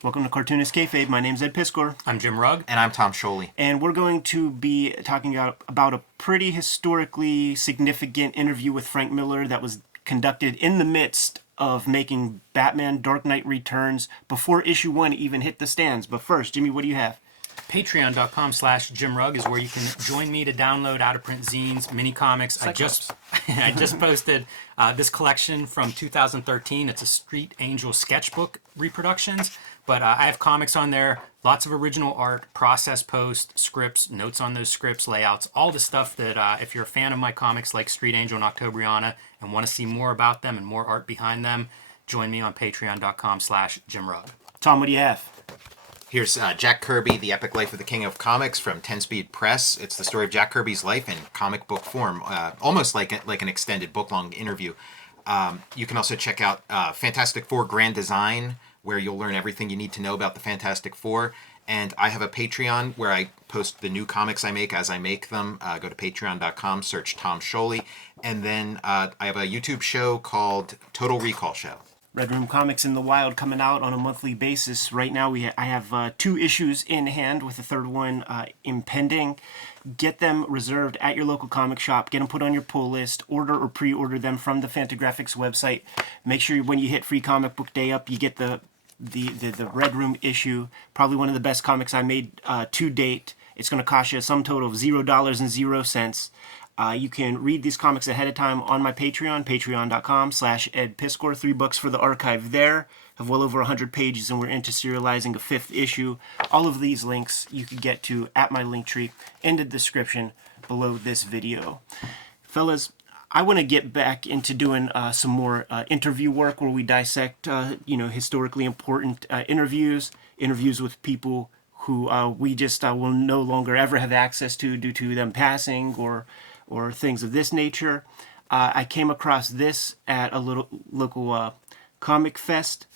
Welcome to Cartoonist Kayfabe. My name's Ed Piskor. I'm Jim Rugg. And I'm Tom Scholey. And we're going to be talking about a pretty historically significant interview with Frank Miller that was conducted in the midst of making Batman Dark Knight Returns before issue 1 even hit the stands. But first, Jimmy, what do you have? Patreon.com/Jim Rugg is where you can join me to download out-of-print zines, mini comics. I just posted this collection from 2013. It's a Street Angel sketchbook reproductions, but I have comics on there, lots of original art, process post, scripts, notes on those scripts, layouts, all the stuff that if you're a fan of my comics like Street Angel and Octobriana and want to see more about them and more art behind them, join me on patreon.com/Jim Rugg. Tom, what do you have? Here's Jack Kirby, The Epic Life of the King of Comics from 10 Speed Press. It's the story of Jack Kirby's life in comic book form, almost like an extended book-long interview. You can also check out Fantastic Four Grand Design, where you'll learn everything you need to know about the Fantastic Four. And I have a Patreon where I post the new comics I make as I make them. Go to patreon.com, search Tom Scholey. And then I have a YouTube show called Total Recall Show. Red Room Comics in the Wild coming out on a monthly basis. Right now, I have 2 issues in hand with the third one impending. Get them reserved at your local comic shop. Get them put on your pull list. Order or pre-order them from the Fantagraphics website. Make sure when you hit Free Comic Book Day up, you get the Red Room issue. Probably one of the best comics I made to date. It's going to cost you a sum total of $0.00. You can read these comics ahead of time on my Patreon, patreon.com/Ed Piskor. $3 for the archive there. Have well over 100 pages, and we're into serializing a 5th issue. All of these links you can get to at my link tree in the description below this video. Fellas, I want to get back into doing some more interview work where we dissect, historically important interviews with people who we just will no longer ever have access to due to them passing or things of this nature. I came across this at a local comic fest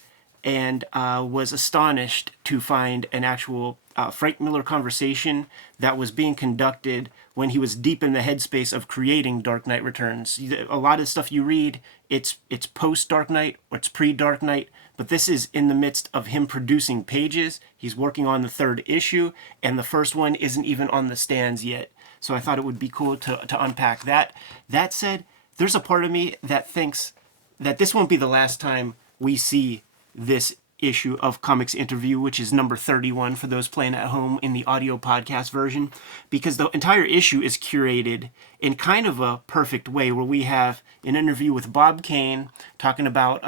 and was astonished to find an actual Frank Miller conversation that was being conducted when he was deep in the headspace of creating Dark Knight Returns. A lot of stuff you read, it's post-Dark Knight or it's pre-Dark Knight, but this is in the midst of him producing pages. He's working on the 3rd issue, and the first one isn't even on the stands yet. So I thought it would be cool to unpack that. That said, there's a part of me that thinks that this won't be the last time we see this issue of Comics Interview, which is number 31 for those playing at home in the audio podcast version, because the entire issue is curated in kind of a perfect way, where we have an interview with Bob Kane talking about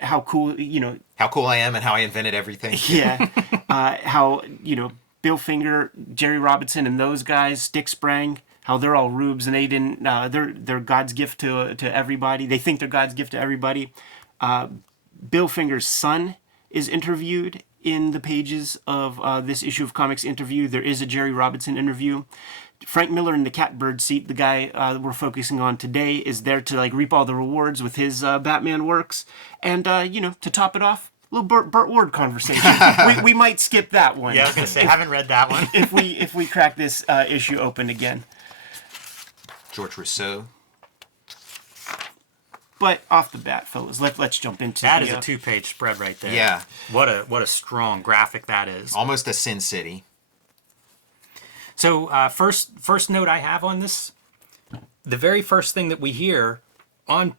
how cool I am and how I invented everything. Yeah. How, Bill Finger, Jerry Robinson, and those guys, Dick Sprang, how they're all rubes and they didn't. They're God's gift to everybody. They think they're God's gift to everybody. Bill Finger's son is interviewed in the pages of this issue of Comics Interview. There is a Jerry Robinson interview. Frank Miller in the catbird seat, the guy we're focusing on today, is there to reap all the rewards with his Batman works, and to top it off, a little Burt Ward conversation. we might skip that one. Yeah, I was gonna say, I haven't read that one. if we crack this issue open again. George Rousseau. But off the bat, fellas, let's jump into that. Is a 2-page spread right there. Yeah. What a strong graphic that is. Almost a Sin City. So first note I have on this, the very first thing that we hear on,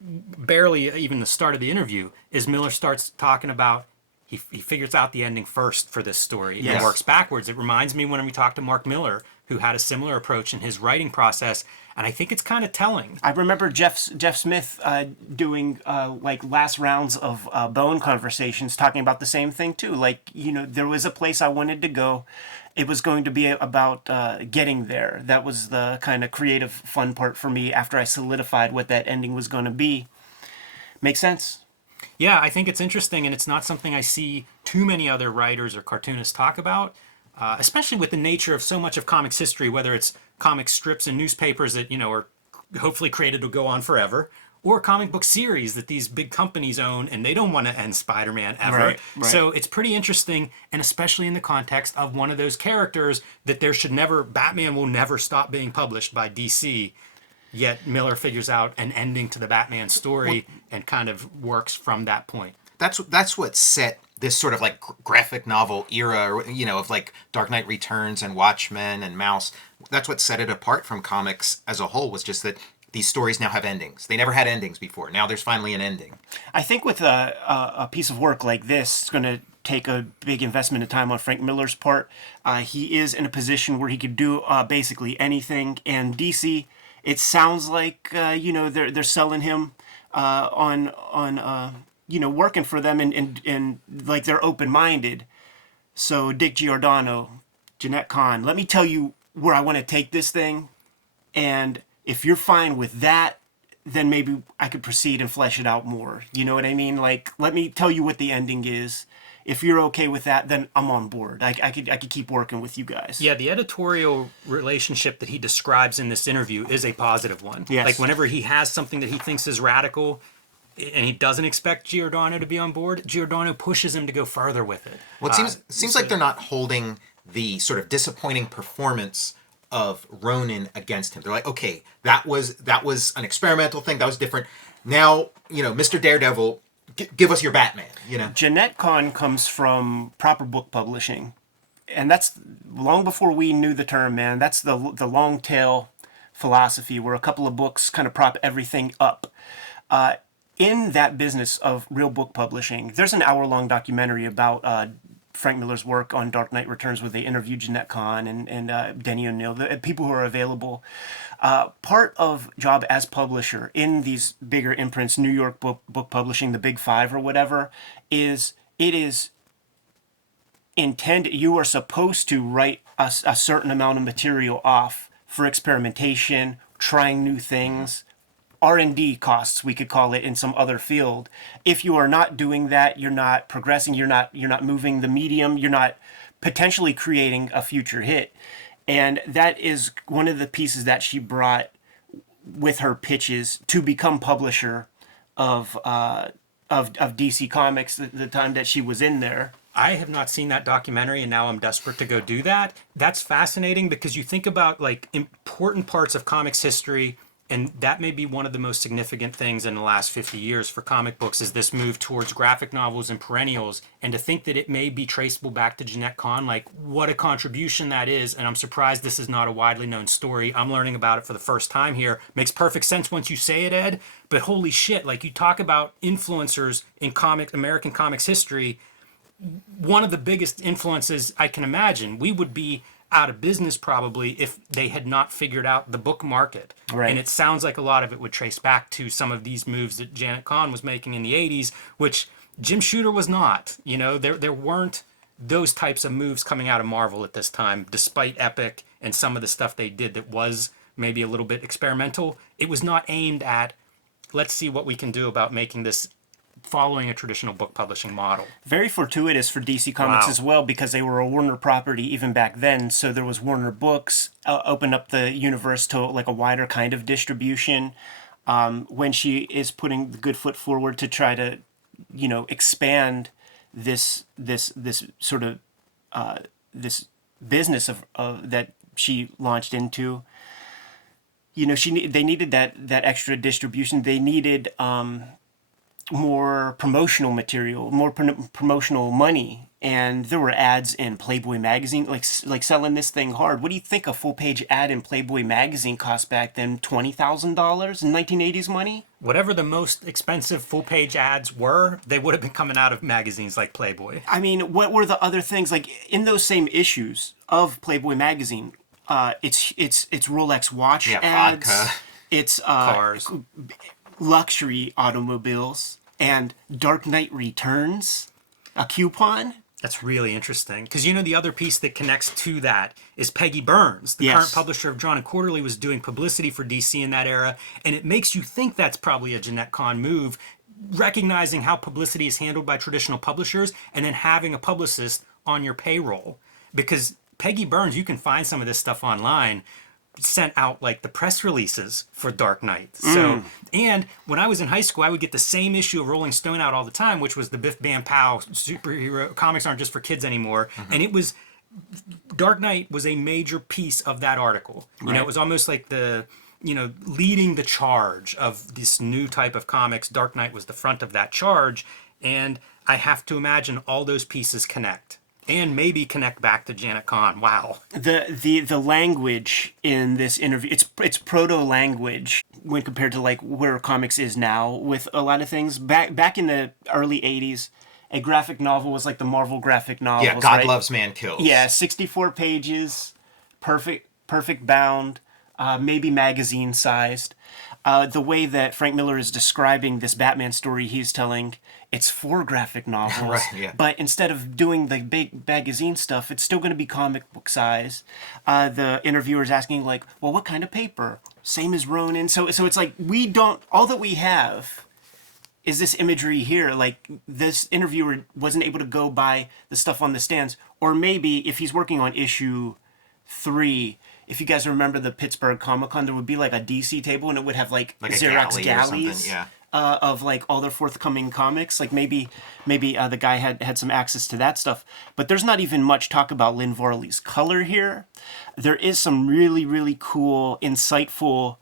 barely even the start of the interview, is Miller starts talking about he figures out the ending first for this story. Yes. And works backwards. It reminds me when we talked to Mark Miller, who had a similar approach in his writing process, and I think it's kind of telling. I remember Jeff Smith doing last rounds of Bone conversations, talking about the same thing too. There was a place I wanted to go. It was going to be about getting there. That was the kind of creative fun part for me after I solidified what that ending was going to be. Make sense? Yeah, I think it's interesting, and it's not something I see too many other writers or cartoonists talk about, especially with the nature of so much of comics history, whether it's comic strips and newspapers that, are hopefully created to go on forever, or comic book series that these big companies own, and they don't want to end Spider-Man ever. Right. So it's pretty interesting, and especially in the context of one of those characters that Batman will never stop being published by DC. Yet Miller figures out an ending to the Batman story and kind of works from that point. that's what set this sort of like graphic novel era, of like Dark Knight Returns and Watchmen and Mouse. That's what set it apart from comics as a whole, was just that these stories now have endings. They never had endings before. Now there's finally an ending. I think with a piece of work like this, it's going to take a big investment of time on Frank Miller's part. He is in a position where he could do basically anything. And DC, it sounds like they're selling him on working for them and like they're open minded. So Dick Giordano, Jeanette Kahn, let me tell you where I want to take this thing, and if you're fine with that, then maybe I could proceed and flesh it out more. You know what I mean? Like, let me tell you what the ending is. If you're okay with that, then I'm on board. I could keep working with you guys. Yeah, the editorial relationship that he describes in this interview is a positive one. Yes. Like whenever he has something that he thinks is radical and he doesn't expect Giordano to be on board, Giordano pushes him to go further with it. Well, it seems like they're not holding the sort of disappointing performance of Ronin against him. They're like, okay, that was an experimental thing. That was different. Now, Mr. Daredevil, give us your Batman. Jeanette Kahn comes from proper book publishing, and that's long before we knew the term, man. That's the long tail philosophy where a couple of books kind of prop everything up. In that business of real book publishing, there's an hour-long documentary about Frank Miller's work on Dark Knight Returns where they interviewed Jeanette Kahn and Denny O'Neil, the people who are available. Part of job as publisher in these bigger imprints, New York book publishing, the Big Five or whatever, is intended. You are supposed to write a certain amount of material off for experimentation, trying new things. R&D costs, we could call it in some other field. If you are not doing that, you're not progressing, you're not moving the medium, you're not potentially creating a future hit. And that is one of the pieces that she brought with her pitches to become publisher of DC Comics the time that she was in there. I have not seen that documentary, and now I'm desperate to go do that. That's fascinating because you think about like important parts of comics history. And that may be one of the most significant things in the last 50 years for comic books is this move towards graphic novels and perennials. And to think that it may be traceable back to Jeanette Kahn, like what a contribution that is. And I'm surprised this is not a widely known story. I'm learning about it for the first time here. Makes perfect sense once you say it, Ed. But holy shit, like you talk about influencers in American comics history. One of the biggest influences I can imagine, we would be out of business probably if they had not figured out the book market. Right. And it sounds like a lot of it would trace back to some of these moves that Janet Kahn was making in the 80s, which Jim Shooter was not. There weren't those types of moves coming out of Marvel at this time, despite Epic and some of the stuff they did that was maybe a little bit experimental. It was not aimed at, let's see what we can do about making this following a traditional book publishing model. Very fortuitous for DC Comics as well, because they were a Warner property even back then. So there was Warner Books, opened up the universe to like a wider kind of distribution. When she is putting the good foot forward to try to, expand this sort of this business of that she launched into. They needed that extra distribution. They needed more promotional material, more promotional money, and there were ads in Playboy magazine, like selling this thing hard. What do you think a full page ad in Playboy magazine cost back then? $20,000 in 1980s money? Whatever the most expensive full page ads were, they would have been coming out of magazines like Playboy. I mean, what were the other things like in those same issues of Playboy magazine? It's Rolex watch ads. Vodka. It's Cars. Luxury automobiles, and Dark Knight Returns, a coupon. That's really interesting. Because the other piece that connects to that is Peggy Burns, the current publisher of Drawn and Quarterly, was doing publicity for DC in that era. And it makes you think that's probably a Jeanette Kahn move, recognizing how publicity is handled by traditional publishers and then having a publicist on your payroll. Because Peggy Burns, you can find some of this stuff online, sent out like the press releases for Dark Knight. So, and when I was in high school, I would get the same issue of Rolling Stone out all the time, which was the Biff Bam Pow superhero comics aren't just for kids anymore. And it was Dark Knight was a major piece of that article. It was almost like the leading the charge of this new type of comics. Dark Knight was the front of that charge. And I have to imagine all those pieces connect. And maybe connect back to Janet Kahn. Wow. The language in this interview, it's proto language when compared to like where comics is now with a lot of things. Back in the early 80s, a graphic novel was like the Marvel graphic novels. Yeah, God right? Loves, Man Kills. Yeah, 64 pages, perfect bound, maybe magazine sized. The way that Frank Miller is describing this Batman story he's telling, it's 4 graphic novels. Right, yeah. But instead of doing the big magazine stuff, it's still going to be comic book size. The interviewer's asking, like, well, what kind of paper? Same as Ronin. So it's like, we don't, all that we have is this imagery here. Like, this interviewer wasn't able to go buy the stuff on the stands. Or maybe if he's working on issue 3, if you guys remember the Pittsburgh Comic Con, there would be like a DC table and it would have like a Xerox galley or something, galleys yeah. Of like all their forthcoming comics. Like maybe the guy had some access to that stuff. But there's not even much talk about Lynn Vorley's color here. There is some really cool, insightful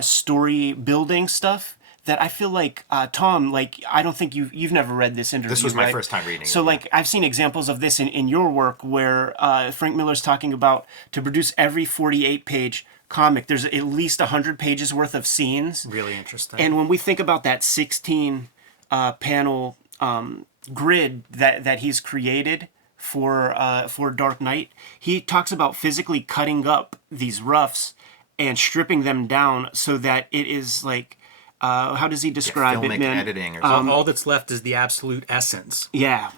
story building stuff that I feel like Tom, like, I don't think you've never read this interview. This was my right? first time reading it. So like I've seen examples of this in your work where Frank Miller's talking about to produce every 48-page comic, there's at least 100 pages worth of scenes. Really interesting. And when we think about that 16 panel grid that he's created for Dark Knight, he talks about physically cutting up these roughs and stripping them down so that it is like, how does he describe it, filmic man? editing or something. All that's left is the absolute essence. Yeah,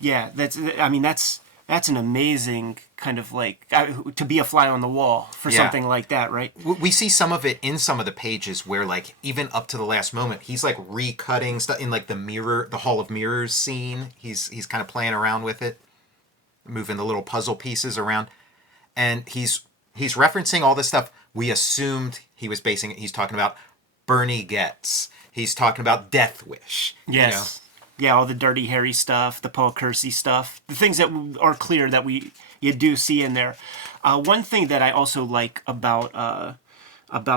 that's an amazing kind of like to be a fly on the wall for Yeah. something like that, right? We see some of it in some of the pages where, like, even up to the last moment, he's like recutting stuff in like the Hall of Mirrors scene. He's kind of playing around with it, moving the little puzzle pieces around, and he's referencing all this stuff. We assumed he was basing it. He's talking about Bernie Getz. He's talking about Death Wish. Yes. Yeah, all the Dirty Harry stuff, the Paul Kersey stuff, the things that are clear that you do see in there. One thing that I also like about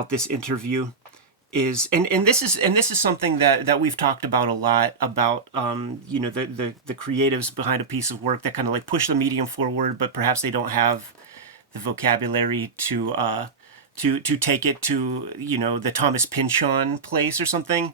this interview is, and this is something that we've talked about a lot about, the creatives behind a piece of work that kind of like push the medium forward, but perhaps they don't have the vocabulary to take it to, the Thomas Pynchon place or something.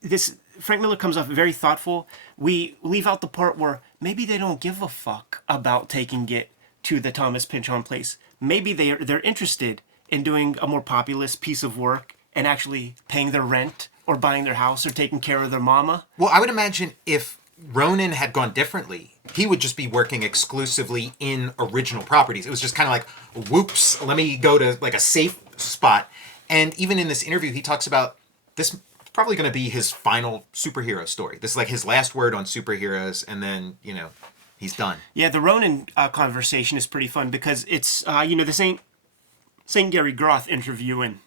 This Frank Miller comes off very thoughtful. We leave out the part where maybe they don't give a fuck about taking it to the Thomas Pynchon place. Maybe they're interested in doing a more populist piece of work and actually paying their rent or buying their house or taking care of their mama. Well, I would imagine if Ronin had gone differently, he would just be working exclusively in original properties. It was just kind of like, whoops, let me go to like a safe spot. And even in this interview, he talks about this probably going to be his final superhero story. This is like his last word on superheroes, and then, he's done. Yeah, the Ronin conversation is pretty fun because it's, this ain't Gary Groth interviewing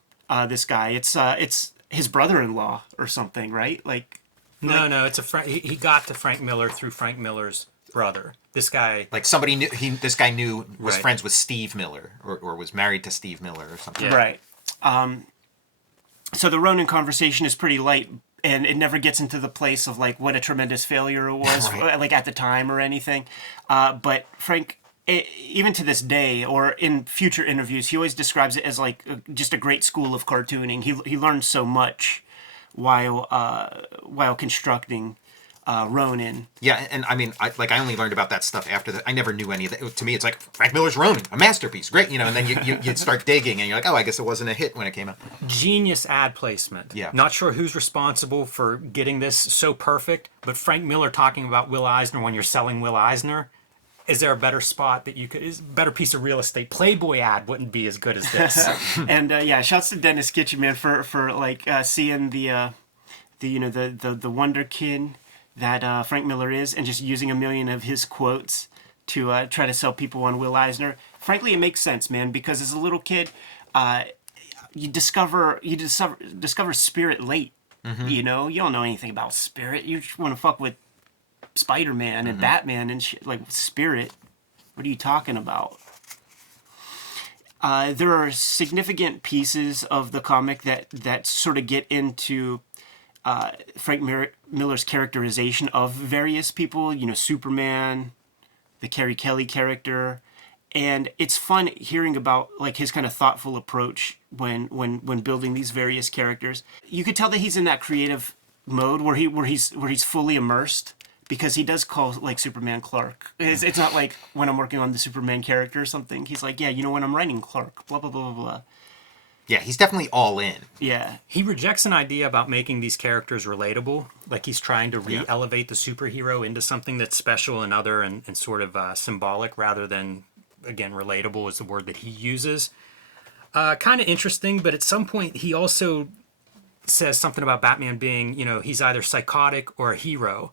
this guy. It's his brother-in-law or something, right? Like, No, it's he got to Frank Miller through Frank Miller's brother. This guy, Like somebody knew this guy knew was Right. friends with Steve Miller or was married to Steve Miller or something. Yeah. Right. So the Ronin conversation is pretty light, and it never gets into the place of like what a tremendous failure it was, Right. like at the time or anything. But Frank, even to this day or in future interviews, he always describes it as like just a great school of cartooning. He learned so much while constructing Ronin. Yeah, and I mean, I only learned about that stuff after that. I never knew any of that. To me, it's like Frank Miller's Ronin, a masterpiece, great, and then you start digging, and you're like, oh, I guess it wasn't a hit when it came out. genius ad placement. Yeah. Not sure who's responsible for getting this so perfect, but Frank Miller talking about Will Eisner when you're selling Will Eisner. Is there a better spot that is a better piece of real estate? Playboy ad wouldn't be as good as this. And shouts to Dennis Kitchen, man, for like seeing the Wonder Kid that Frank Miller is, and just using a million of his quotes to try to sell people on Will Eisner. Frankly, it makes sense, man, because as a little kid, you discover Spirit late. Mm-hmm. You don't know anything about Spirit. You just want to fuck with Spider-Man and Batman and shit. Like, Spirit, what are you talking about? There are significant pieces of the comic that sort of get into Miller's characterization of various people. You know, Superman, the Carrie Kelly character, and it's fun hearing about like his kind of thoughtful approach when building these various characters. You could tell that he's in that creative mode where he's fully immersed, because he does call like Superman Clark. It's not like when I'm working on the Superman character or something. He's like, yeah, you know, when I'm writing Clark, blah blah blah blah blah. Yeah, he's definitely all in. Yeah. He rejects an idea about making these characters relatable. Like he's trying to re-elevate the superhero into something that's special and other and sort of symbolic, rather than, again, relatable is the word that he uses. Kind of interesting, but at some point he also says something about Batman being, you know, he's either psychotic or a hero.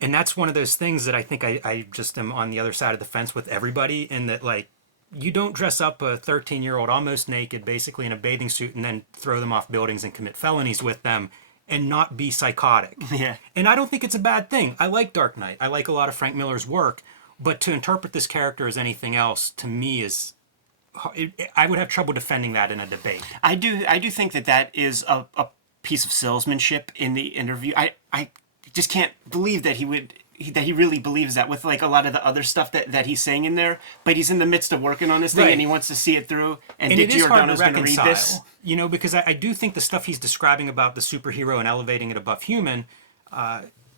And that's one of those things that I think I just am on the other side of the fence with everybody, in that, like, you don't dress up a 13-year-old almost naked, basically in a bathing suit, and then throw them off buildings and commit felonies with them and not be psychotic. Yeah. And I don't think it's a bad thing. I like Dark Knight. I like a lot of Frank Miller's work. But to interpret this character as anything else, to me, is... I would have trouble defending that in a debate. I do think that is a piece of salesmanship in the interview. I just can't believe that he really believes that with like a lot of the other stuff that he's saying in there. But he's in the midst of working on this thing, and he wants to see it through. And Dick Giordano's going to read this. You know, because I do think the stuff he's describing about the superhero and elevating it above human,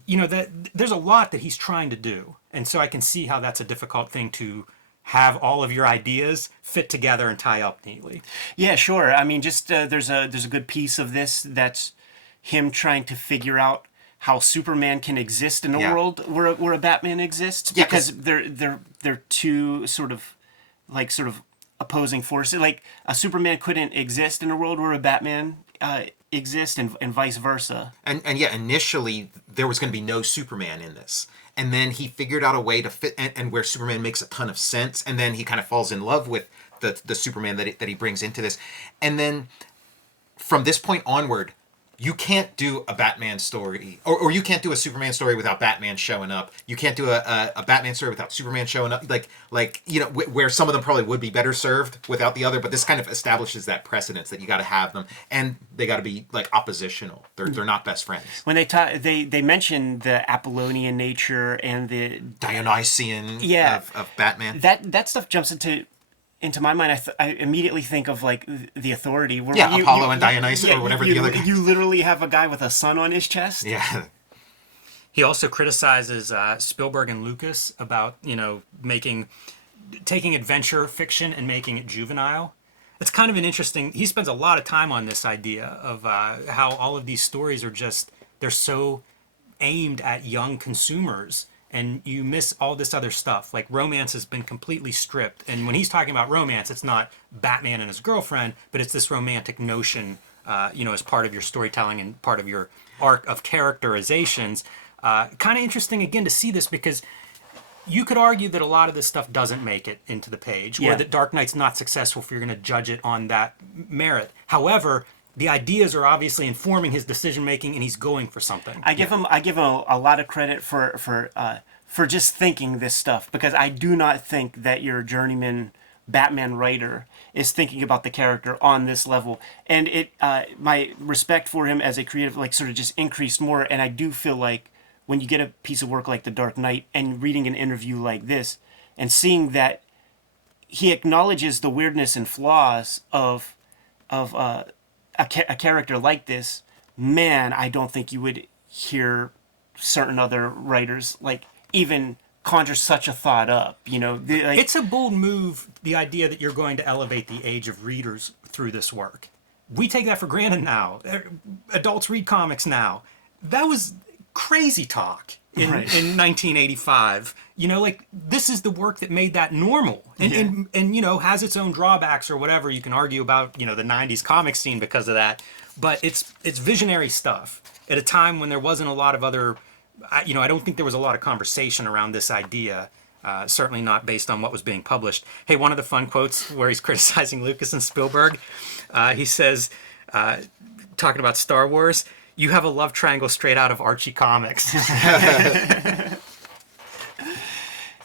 you know, that there's a lot that he's trying to do. And so I can see how that's a difficult thing to have all of your ideas fit together and tie up neatly. Yeah, sure. I mean, just there's a good piece of this that's him trying to figure out how Superman can exist in a world where a Batman exists, because they're two sort of opposing forces. Like a Superman couldn't exist in a world where a Batman exists, and vice versa. And yeah, initially there was going to be no Superman in this. And then he figured out a way to fit, and where Superman makes a ton of sense. And then he kind of falls in love with the Superman that he brings into this. And then from this point onward, you can't do a Batman story, or you can't do a Superman story without Batman showing up. You can't do a Batman story without Superman showing up. Like you know, where some of them probably would be better served without the other. But this kind of establishes that precedence that you got to have them, and they got to be like oppositional. They're not best friends. When they mention the Apollonian nature and the Dionysian of Batman. That stuff jumps into my mind. I immediately think of like the Authority, where Apollo and Dionysus, or whatever the other guy. You literally have a guy with a sun on his chest. Yeah. He also criticizes Spielberg and Lucas about, you know, taking adventure fiction and making it juvenile. It's kind of an interesting... He spends a lot of time on this idea of how all of these stories are just... They're so aimed at young consumers, and you miss all this other stuff. Like, romance has been completely stripped. And when he's talking about romance, it's not Batman and his girlfriend, but it's this romantic notion, you know, as part of your storytelling and part of your arc of characterizations. Kind of interesting, again, to see this, because you could argue that a lot of this stuff doesn't make it into the page, or that Dark Knight's not successful if you're going to judge it on that merit. However, the ideas are obviously informing his decision making, and he's going for something. I give him a lot of credit for just thinking this stuff, because I do not think that your journeyman Batman writer is thinking about the character on this level. And it my respect for him as a creative like sort of just increased more. And I do feel like when you get a piece of work like The Dark Knight and reading an interview like this and seeing that he acknowledges the weirdness and flaws of a character like this, man, I don't think you would hear certain other writers like even conjure such a thought up. You know, it's a bold move, the idea that you're going to elevate the age of readers through this work. We take that for granted now. Adults read comics now. That was crazy talk in 1985. You know, like, this is the work that made that normal, and you know, has its own drawbacks or whatever. You can argue about, you know, the 90s comic scene because of that, but it's visionary stuff at a time when there wasn't a lot of other, you know, I don't think there was a lot of conversation around this idea, certainly not based on what was being published. Hey, one of the fun quotes where he's criticizing Lucas and Spielberg, he says, talking about Star Wars, "You have a love triangle straight out of Archie comics."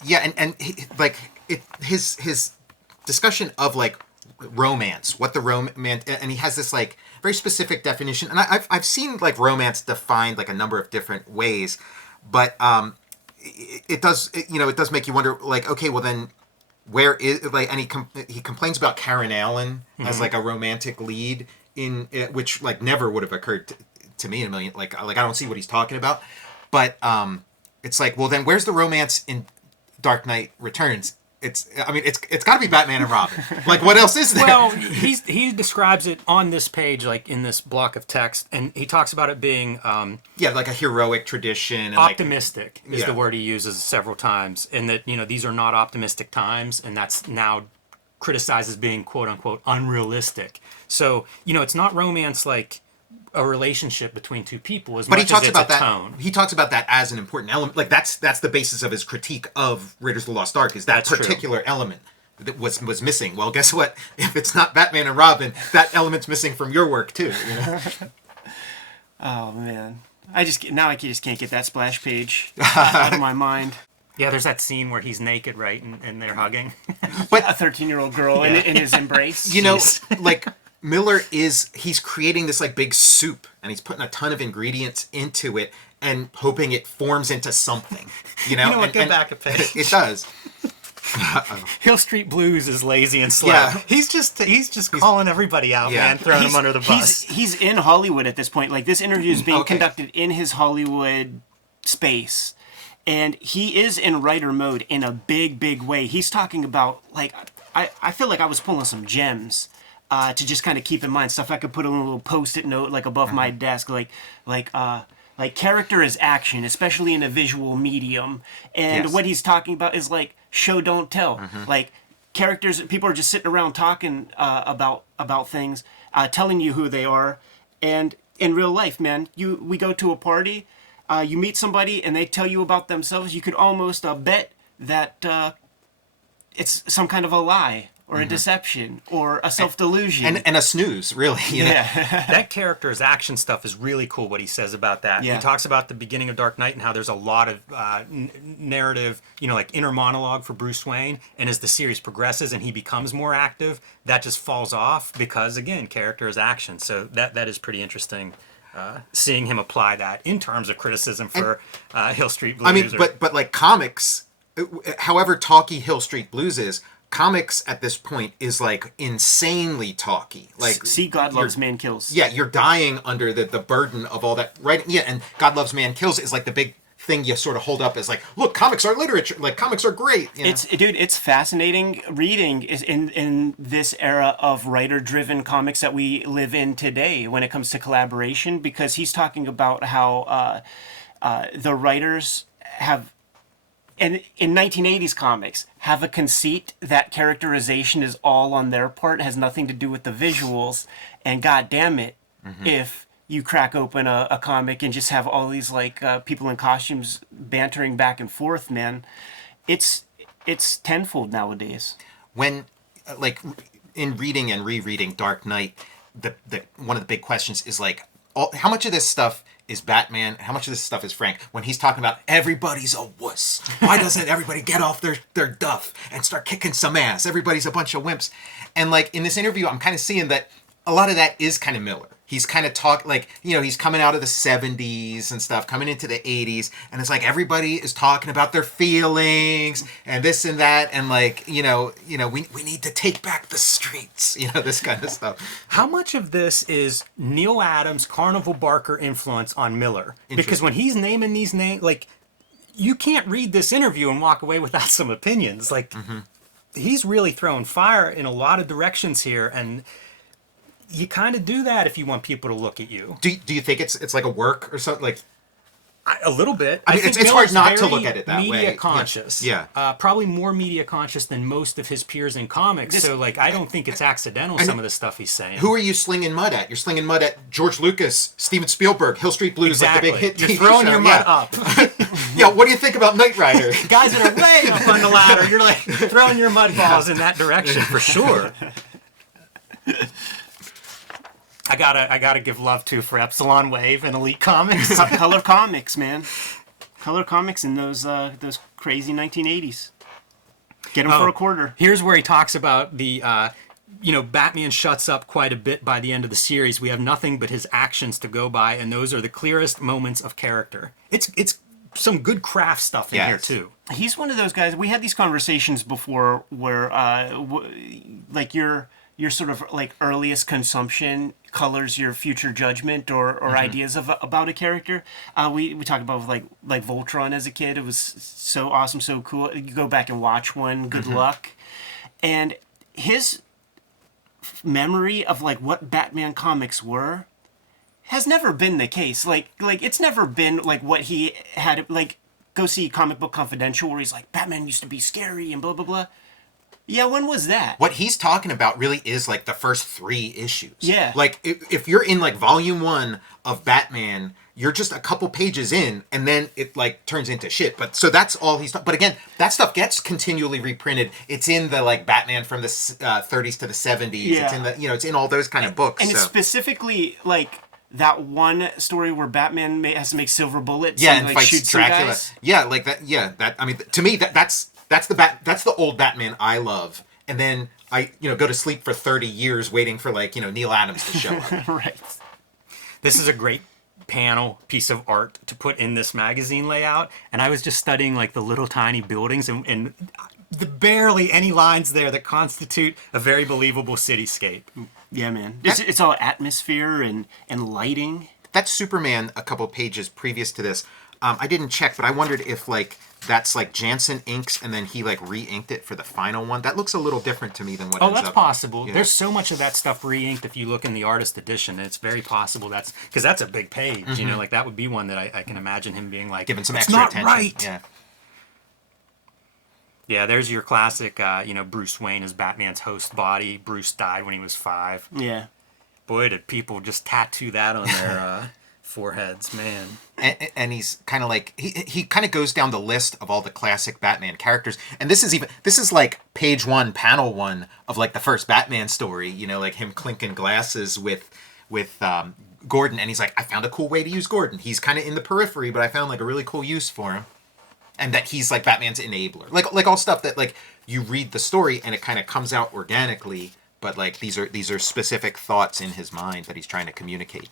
Yeah, and his discussion of like romance, what the romance, and he has this like very specific definition. And I've seen like romance defined like a number of different ways, but it does make you wonder, like, okay, well then where is, like, and he complains about Karen Allen as like a romantic lead in which like never would have occurred to me in a million, like I don't see what he's talking about, but it's like, well then where's the romance in Dark Knight Returns? It's got to be Batman and Robin. Like, what else is there? Well, he describes it on this page, like in this block of text, and he talks about it being like a heroic tradition. And optimistic is the word he uses several times, and that these are not optimistic times, and that's now criticized as being quote unquote unrealistic. So it's not romance like a relationship between two people as much as it's a tone. He talks about that as an important element. Like that's the basis of his critique of Raiders of the Lost Ark, is that particular element that was missing. Well, guess what? If it's not Batman and Robin, that element's missing from your work too. Oh man, I just can't get that splash page out of my mind. Yeah, there's that scene where he's naked, right, and they're hugging. But a 13-year-old girl in his embrace. Like. Miller he's creating this like big soup, and he's putting a ton of ingredients into it and hoping it forms into something. You know what? Go back a page. It does. Hill Street Blues is lazy and slow. Yeah. He's just calling everybody out, man, throwing them under the bus. He's in Hollywood at this point. Like, this interview is being conducted in his Hollywood space, and he is in writer mode in a big, big way. He's talking about, like, I feel like I was pulling some gems. To just kind of keep in mind, stuff I could put a little post-it note like above my desk, like character is action, especially in a visual medium. And what he's talking about is like show don't tell. Like characters, people are just sitting around talking about things, telling you who they are. And in real life, man, we go to a party, you meet somebody, and they tell you about themselves. You could almost bet that it's some kind of a lie. Or a deception, or a self-delusion. And a snooze, really. You know? That character's action stuff is really cool, what he says about that. Yeah. He talks about the beginning of Dark Knight and how there's a lot of narrative, like inner monologue for Bruce Wayne. And as the series progresses and he becomes more active, that just falls off because, again, character is action. So that is pretty interesting, seeing him apply that in terms of criticism for Hill Street Blues. I mean, but like comics, however talky Hill Street Blues is, comics at this point is like insanely talky. Like, see, God Loves Man Kills. Yeah, you're dying under the burden of all that, right? Yeah, and God Loves Man Kills is like the big thing you sort of hold up as like, look, comics are literature. Like, comics are great. You know? It's fascinating reading in this era of writer-driven comics that we live in today when it comes to collaboration, because he's talking about how the writers have. And in 1980s comics, have a conceit that characterization is all on their part, has nothing to do with the visuals, and god damn it, if you crack open a comic and just have all these like people in costumes bantering back and forth, man, it's tenfold nowadays. When like in reading and rereading Dark Knight, the one of the big questions is like, how much of this stuff is Batman? How much of this stuff is Frank? When he's talking about everybody's a wuss. Why doesn't everybody get off their duff and start kicking some ass? Everybody's a bunch of wimps. And like in this interview, I'm kind of seeing that a lot of that is kind of Miller. He's kind of he's coming out of the 70s and stuff, coming into the 80s, and it's like everybody is talking about their feelings and this and that, and like, we need to take back the streets, this kind of stuff. How much of this is Neil Adams, Carnival Barker influence on Miller? Because when he's naming these names, like, you can't read this interview and walk away without some opinions. Like, he's really throwing fire in a lot of directions here, and you kind of do that if you want people to look at you. Do you think it's like a work or something? Like, A little bit. I mean, it's hard not to look at it that way. Media conscious. Yeah. Probably more media conscious than most of his peers in comics. So, like, I don't think it's accidental, some of the stuff he's saying. Who are you slinging mud at? You're slinging mud at George Lucas, Steven Spielberg, Hill Street Blues, exactly. like the big hit You're TV throwing show. your mud up. Yeah, what do you think about Knight Rider? Guys that are way up on the ladder, you're like throwing your mud balls in that direction for sure. I gotta give love to for Epsilon Wave and Elite Comics. Color Comics, man. Color Comics in those crazy 1980s. Get them for a quarter. Here's where he talks about the Batman shuts up quite a bit by the end of the series. We have nothing but his actions to go by, and those are the clearest moments of character. It's some good craft stuff in here too. He's one of those guys. We had these conversations before where, like your sort of like earliest consumption colors your future judgment or ideas about a character. We talked about like Voltron as a kid. It was so awesome, so cool. You go back and watch one. Good luck, and his memory of like what Batman comics were has never been the case. Like it's never been like what he had. Like go see Comic Book Confidential where he's like Batman used to be scary and blah blah blah. Yeah, when was that? What he's talking about really is like the first 3 issues. Yeah. Like if you're in like volume 1 of Batman, you're just a couple pages in, and then it like turns into shit. But so that's all he's. But again, that stuff gets continually reprinted. It's in the like Batman from the 30s to the 70s. Yeah. It's in the it's in all those kind of books. And it's specifically like that one story where Batman has to make silver bullets. Yeah, and like, fights shoot Dracula. Guys. Yeah, like that. Yeah, that. I mean, to me, that's the old Batman I love. And then I go to sleep for 30 years waiting for like Neil Adams to show up. Right. This is a great piece of art to put in this magazine layout, and I was just studying like the little tiny buildings and the barely any lines there that constitute a very believable cityscape. Yeah, man. It's all atmosphere and lighting. That's Superman a couple pages previous to this. I didn't check, but I wondered if like that's like Jansen inks and then he like re-inked it for the final one. That looks a little different to me than what. Oh, that's possible. Yeah. There's so much of that stuff re-inked if you look in the artist edition. It's very possible that's because that's a big page. Like that would be one that I can imagine him being like giving some it's extra not attention. Right. Yeah. Yeah, there's your classic, Bruce Wayne as Batman's host body. Bruce died when he was 5. Yeah. Boy, did people just tattoo that on their foreheads, man. And he's kind of like he kind of goes down the list of all the classic Batman characters, and this is like page 1, panel 1 of like the first Batman story. Like him clinking glasses with Gordon, and he's like, I found a cool way to use Gordon. He's kind of in the periphery, but I found like a really cool use for him. And that he's like Batman's enabler, like all stuff that like you read the story and it kind of comes out organically, but like these are specific thoughts in his mind that he's trying to communicate.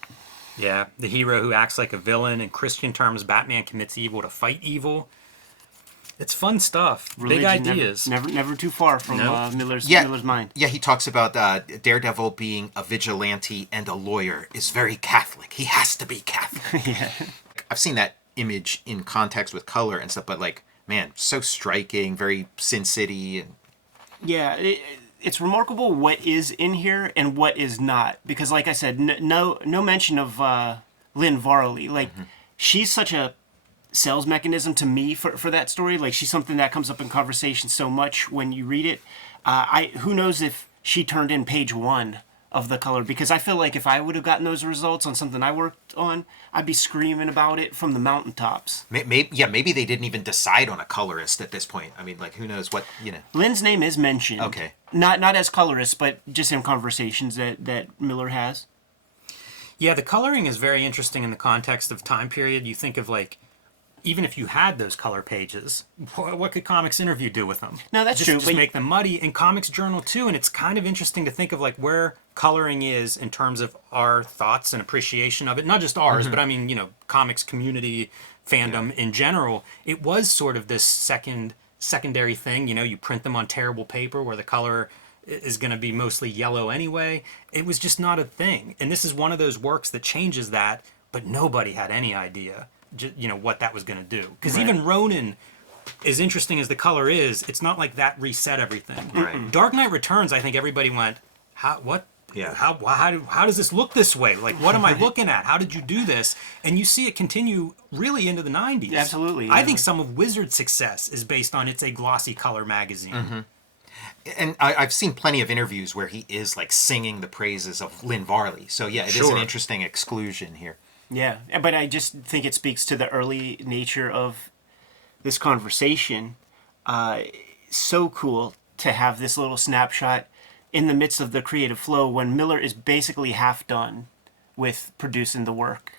Yeah, the hero who acts like a villain. In Christian terms, Batman commits evil to fight evil. It's fun stuff. Religion, big ideas. Never too far from Nope. Miller's mind. Yeah, he talks about Daredevil being a vigilante and a lawyer is very Catholic. He has to be Catholic. Yeah. I've seen that image in context with color and stuff, but like, man, so striking, very Sin City. And Yeah, it's remarkable what is in here and what is not, because like I said, no mention of Lynn Varley. Like she's such a sales mechanism to me for that story. Like she's something that comes up in conversation so much when you read it. Who knows if she turned in page 1 of the color, because I feel like if I would have gotten those results on something I worked on, I'd be screaming about it from the mountaintops. Maybe they didn't even decide on a colorist at this point. I mean, like, who knows what, Lynn's name is mentioned. Okay. Not as colorist, but just in conversations that Miller has. Yeah, the coloring is very interesting in the context of time period. You think of like, even if you had those color pages, what could Comics Interview do with them? No, that's true. Just make them muddy, and Comics Journal too. And it's kind of interesting to think of like where coloring is in terms of our thoughts and appreciation of it. Not just ours, but I mean, comics community fandom in general. It was sort of this secondary thing. You print them on terrible paper where the color is going to be mostly yellow anyway. It was just not a thing. And this is one of those works that changes that, but nobody had any idea what that was going to do, because even Ronin, as interesting as the color is, it's not like that reset everything. Right. Dark Knight Returns, I think everybody went, what Yeah. How does this look this way? Like, what am I looking at? How did you do this? And you see it continue really into the 90s. Absolutely. I think some of Wizard's success is based on it's a glossy color magazine. And I've seen plenty of interviews where he is like singing the praises of Lynn Varley. So yeah, it is an interesting exclusion here. Yeah, but I just think it speaks to the early nature of this conversation. So cool to have this little snapshot in the midst of the creative flow when Miller is basically half done with producing the work.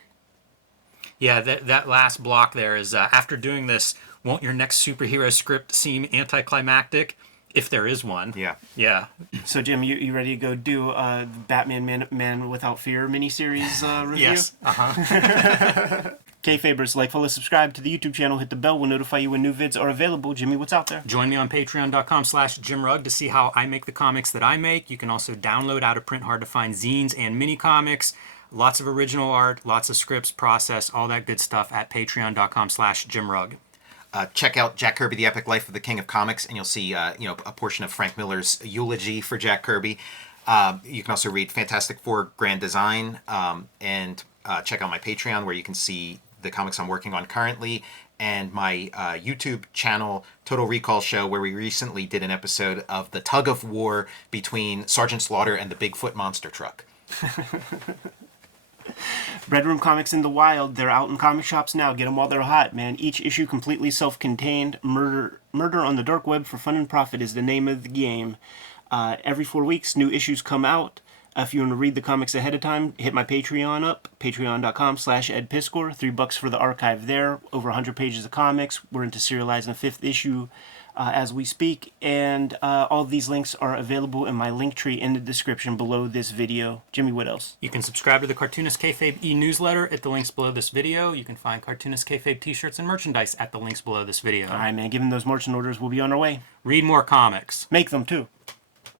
Yeah, that last block there is, after doing this, won't your next superhero script seem anticlimactic? If there is one. Yeah. Yeah. So, Jim, you ready to go do Batman Man Without Fear miniseries review? Yes. Uh-huh. Kayfabers, like, follow, subscribe to the YouTube channel, hit the bell, will notify you when new vids are available. Jimmy, what's out there? Join me on patreon.com/JimRugg to see how I make the comics that I make. You can also download out-of-print, hard-to-find zines and mini-comics. Lots of original art, lots of scripts, process, all that good stuff at patreon.com/JimRugg. Check out Jack Kirby, The Epic Life of the King of Comics, and you'll see a portion of Frank Miller's eulogy for Jack Kirby. You can also read Fantastic Four Grand Design, and check out my Patreon where you can see the comics I'm working on currently, and my YouTube channel, Total Recall Show, where we recently did an episode of the tug of war between Sergeant Slaughter and the Bigfoot monster truck. Red Room Comics in the Wild, they're out in comic shops now. Get them while they're hot, man. Each issue completely self-contained. Murder on the Dark Web for Fun and Profit is the name of the game. Every 4 weeks, new issues come out. If you want to read the comics ahead of time, hit my Patreon up, patreon.com/EdPiskor. $3 for the archive there. Over 100 pages of comics. We're into serializing the 5th issue as we speak. And all of these links are available in my link tree in the description below this video. Jimmy, what else? You can subscribe to the Cartoonist Kayfabe e-newsletter at the links below this video. You can find Cartoonist Kayfabe t-shirts and merchandise at the links below this video. All right, man. Given those marching orders, we'll be on our way. Read more comics. Make them, too.